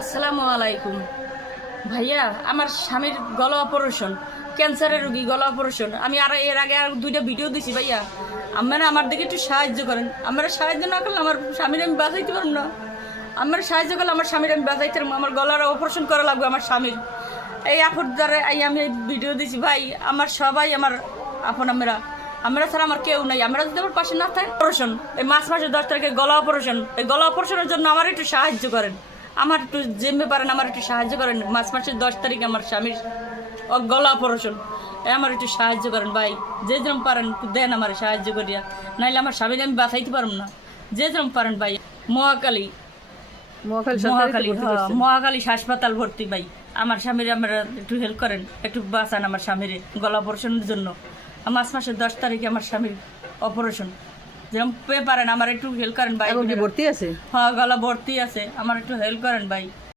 আসসালামু আলাইকুম ভাইয়া, আমার স্বামীর গলা অপারেশন, ক্যান্সারের রোগী, গলা অপারেশন। আমি এর আগে দুইটা ভিডিও দিছি ভাইয়া। আপনারা আমার দিকে একটু সাহায্য করেন। আপনারা সাহায্য না করলে আমার স্বামীর আমি বাঁচাইতে পারব না। আপনারা সাহায্য করলে আমার স্বামীর আমি বাঁচাইতে পারবো। আমার গলার অপারেশন করা লাগবে আমার স্বামীর। এই আপুর দ্বারা আমি ভিডিও দিছি ভাই। আমার সবাই আমার আপন, আমরা ছাড়া আমার কেউ নাই। আমরা যদি আমার পাশে না থাকি, অপারেশন এই মাসের 10 তারিখে গলা অপারেশন। এই গলা অপারেশনের জন্য আমার একটু সাহায্য করেন। আমার একটু যেমনি পারেন আমার একটু সাহায্য করেন। মাসের 10 তারিখে আমার স্বামীর গলা অপারেশন, আমার একটু সাহায্য করেন ভাই। যে যেরকম পারেন একটু দেন আমার সাহায্য করিয়া, নাইলে আমার স্বামীর আমি বাঁচাইতে পারব না। যে যেরকম পারেন ভাই। মহাকালী মহাকালী হাসপাতাল ভর্তি ভাই। আমার স্বামীর আমরা একটু হেল্প করেন, একটু বাঁচান আমার স্বামীর গলা অপারেশনের জন্য। মাসের 10 তারিখে আমার স্বামীর অপারেশন। যেরকম পারেন আমার একটু হেল্প করেন ভাই। ভর্তি আছে? হ্যাঁ, গলা ভর্তি আছে, আমার একটু হেল্প করেন ভাই।